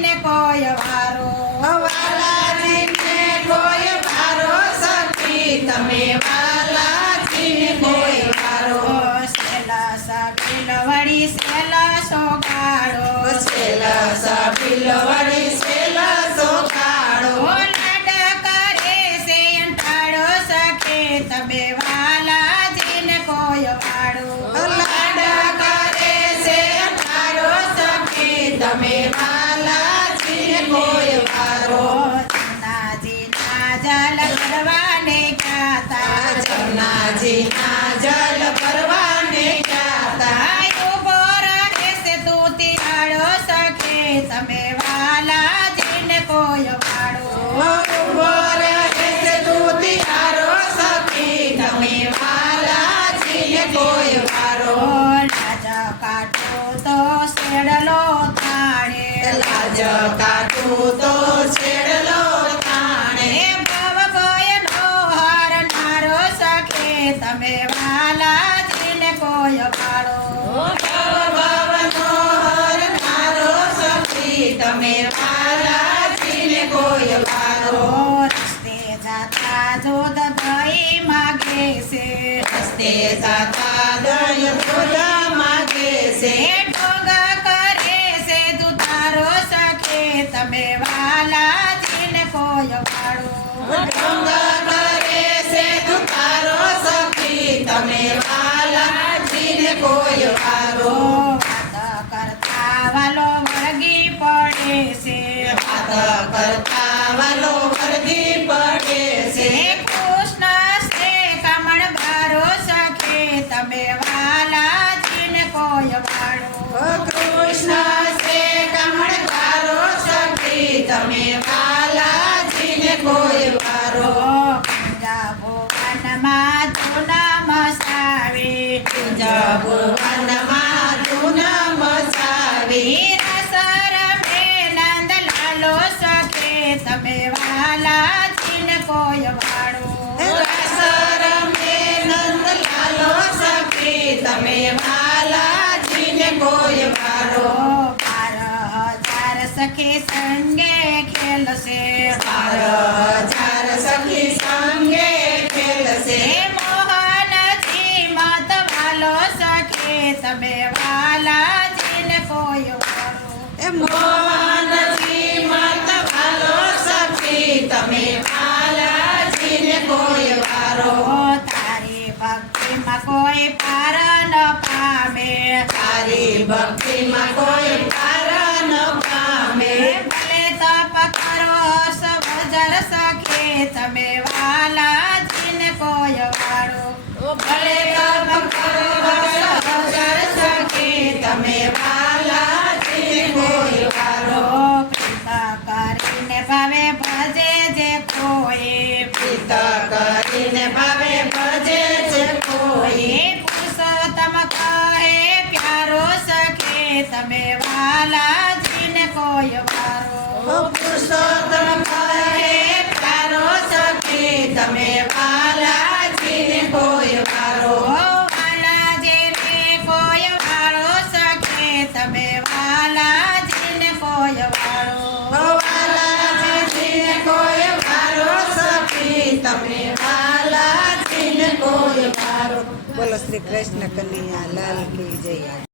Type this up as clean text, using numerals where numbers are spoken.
બાલાજીને કોઈ વારો વાલાજીને કોઈ વારો સખી તમે વાલાજીને કોઈ વારો સેલા બિલવડી સેલા સોગાડો સેલા બિલવડી સેલા સોગાડો લાડ કરે છે અંટાળો સખે તમે વાલાજીને કોઈ વાળો લાડ કરે છે અંટાળો સખી તમે વાલાજીને કોઈ વારો જમનાજીના જલ ભરવાને ગાતા જમનાજીના જલ ભરવાને ગયા ઉભો રહે છે તું તિરાડો સખે તમે વાલાજીને કોઈ વાળો ઉભો રહે છે તું તિહારો સખી તમે વાલાજીને કોઈ વારો લાજ કાઢો તો શેડલો થાળે લાજ કાઢું તો છેડલો તાણે ભવ ગયનો હરનારો સખે તમે વાલાજીને કોઈ વાળો ભવનો હરનારો સખી તમે વાલાજીને કોઈ વારો રસ્તે જાતા જોધ ભાઈ માગે છે હસ્તે જાતા દય બોલા માગે છે ઢોંગા કરે છે તું તારો સખે તમે વાલાજીને કોઈ વાળો ઢોંગા કરે છે તું તારો સખી તમે વાલાજીને કોઈ વારો વાત કરતા વાલો વળગી પડે છે વાત કરતા વાલો વળગી પડે છે કૃષ્ણ છે કમળ બારો સખે તમે વાલાજીને કોઈ વાળો કૃષ્ણ છે કમળકારો સખી તમે વાલાજીને કોઈ વારો પૂજા ભુવનમાં તું નમસાવે ભુવનમાં તું મચાવી રસ રમે નંદલાલો સખે તમે વાલાજીને કોઈ વાળો રસ રમે નંદલાલો સખી તમે વાલાજીને કોઈ વારો 12,000 સખી સંગે ખેલશે 12,000 સખી સંગે ખેલશે મોહનજી મત વાલો સખે તમે વાલાજીને કોઈ વાળો મોહનજી મત વાલો સખી તમે વાલાજીને કોઈ વારો તારી ભક્તિમાં કોઈ પાર ન પામે તારી ભક્તિમાં કોઈ પાર ન પામે ભલે તપ કરો સવજર સખે તમે વાલાજીને કોઈ વાળો ભલે તપ કરો સહજર સખી તમે વાલાજીને કોઈ વારો પિતા કરીને ભાવે ભજે જે કોઈ પિત કરીને ભાવે ભજે છે કોઈ પુરુષોત્તમ કહે પ્યારો સખે તમે વાલાજીને કોઈ વારો પુરુષોત્તમ કહે પ્યારો સખી તમે વાલાજીને કોઈ વારો વાલાજીને કોઈ વાળો સખે તમે વાલાજીને કોઈ વાળો વાલાજીને કોઈ વારો સખી તમે વાલાજીને કોઈ વારો. બોલો શ્રી કૃષ્ણ કનૈયા લાલ કી જય.